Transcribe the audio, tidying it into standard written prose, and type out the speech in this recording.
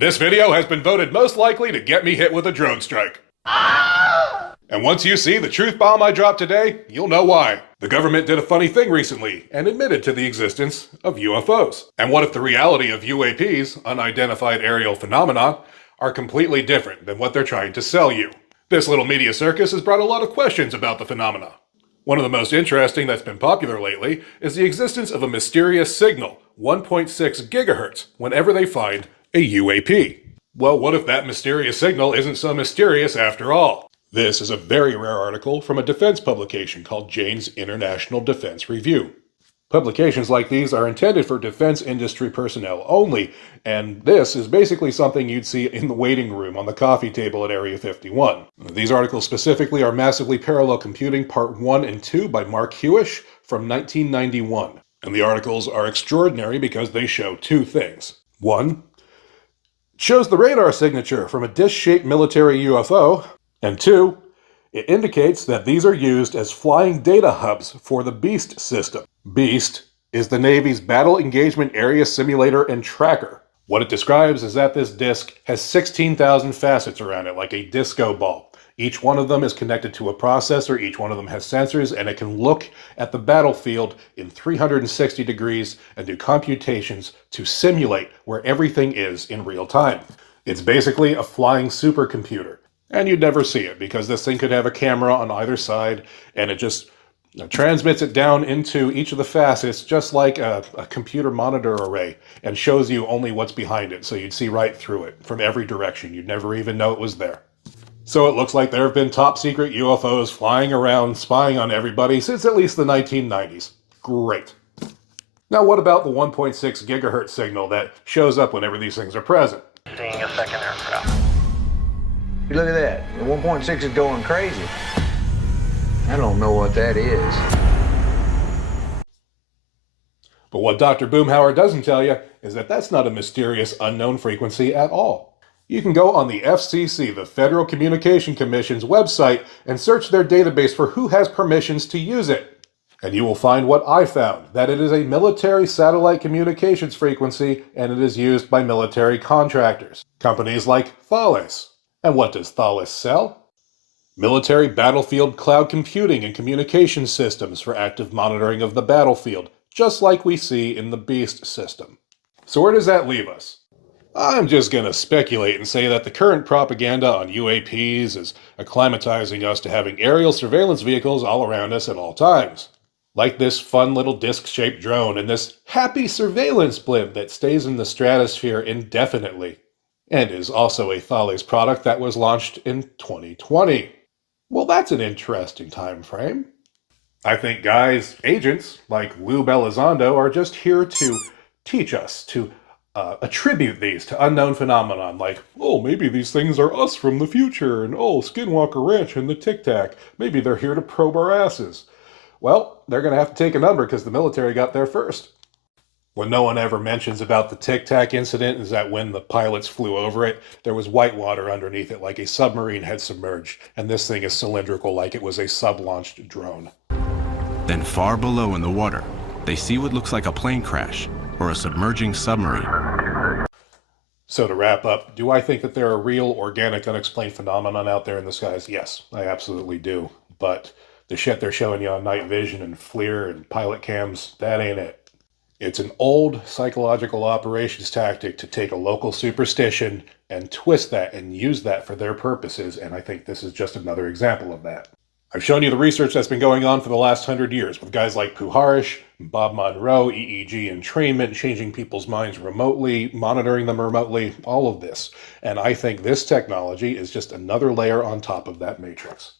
This video has been voted most likely to get me hit with a drone strike. And once you see the truth bomb I dropped today, you'll know why. The government did a funny thing recently and admitted to the existence of UFOs. And what if the reality of UAPs, unidentified aerial phenomena, are completely different than what they're trying to sell you? This little media circus has brought a lot of questions about the phenomena. One of the most interesting that's been popular lately is the existence of a mysterious signal, 1.6 gigahertz, whenever they find a UAP. Well, what if that mysterious signal isn't so mysterious after all? This is a very rare article from a defense publication called Jane's International Defense Review. Publications like these are intended for defense industry personnel only, and this is basically something you'd see in the waiting room on the coffee table at Area 51. These articles specifically are Massively Parallel Computing Part 1 and 2 by Mark Hewish from 1991. And the articles are extraordinary because they show two things. One, it shows the radar signature from a dish-shaped military UFO, and two, it indicates that these are used as flying data hubs for the BEAST system. BEAST is the Navy's Battle Engagement Area Simulator and Tracker. What it describes is that this disk has 16,000 facets around it, like a disco ball. Each one of them is connected to a processor, each one of them has sensors, and it can look at the battlefield in 360 degrees and do computations to simulate where everything is in real time. It's basically a flying supercomputer. And you'd never see it because this thing could have a camera on either side, and it just transmits it down into each of the facets just like a computer monitor array, and shows you only what's behind it, so you'd see right through it from every direction. You'd never even know it was there. So it looks like there have been top secret UFOs flying around spying on everybody since at least the 1990s. Great. Now what about the 1.6 gigahertz signal that shows up whenever these things are present? Seeing a second aircraft. Look at that. The 1.6 is going crazy. I don't know what that is. But what Dr. Boomhauer doesn't tell you is that that's not a mysterious unknown frequency at all. You can go on the FCC, the Federal Communication Commission's website, and search their database for who has permissions to use it. And you will find what I found, that it is a military satellite communications frequency, and it is used by military contractors. Companies like Thales. And what does Thales sell? Military battlefield cloud computing and communication systems for active monitoring of the battlefield, just like we see in the BEAST system. So where does that leave us? I'm just going to speculate and say that the current propaganda on UAPs is acclimatizing us to having aerial surveillance vehicles all around us at all times. Like this fun little disc-shaped drone and this happy surveillance blimp that stays in the stratosphere indefinitely, and is also a Thales product that was launched in 2020. Well, that's an interesting time frame. I think agents like Lou Elizondo are just here to teach us, to attribute these to unknown phenomenon, like, oh, maybe these things are us from the future, and oh, Skinwalker Ranch and the Tic Tac, maybe they're here to probe our asses. Well, they're going to have to take a number because the military got there first. What no one ever mentions about the Tic Tac incident is that when the pilots flew over it, there was white water underneath it like a submarine had submerged, and this thing is cylindrical like it was a sub-launched drone. Then far below in the water, they see what looks like a plane crash or a submerging submarine. So to wrap up, do I think that there are real, organic, unexplained phenomenon out there in the skies? Yes, I absolutely do. But the shit they're showing you on night vision and FLIR and pilot cams, that ain't it. It's an old psychological operations tactic to take a local superstition and twist that and use that for their purposes, and I think this is just another example of that. I've shown you the research that's been going on for the last 100 years with guys like Puharish, Bob Monroe, EEG entrainment, changing people's minds remotely, monitoring them remotely, all of this. And I think this technology is just another layer on top of that matrix.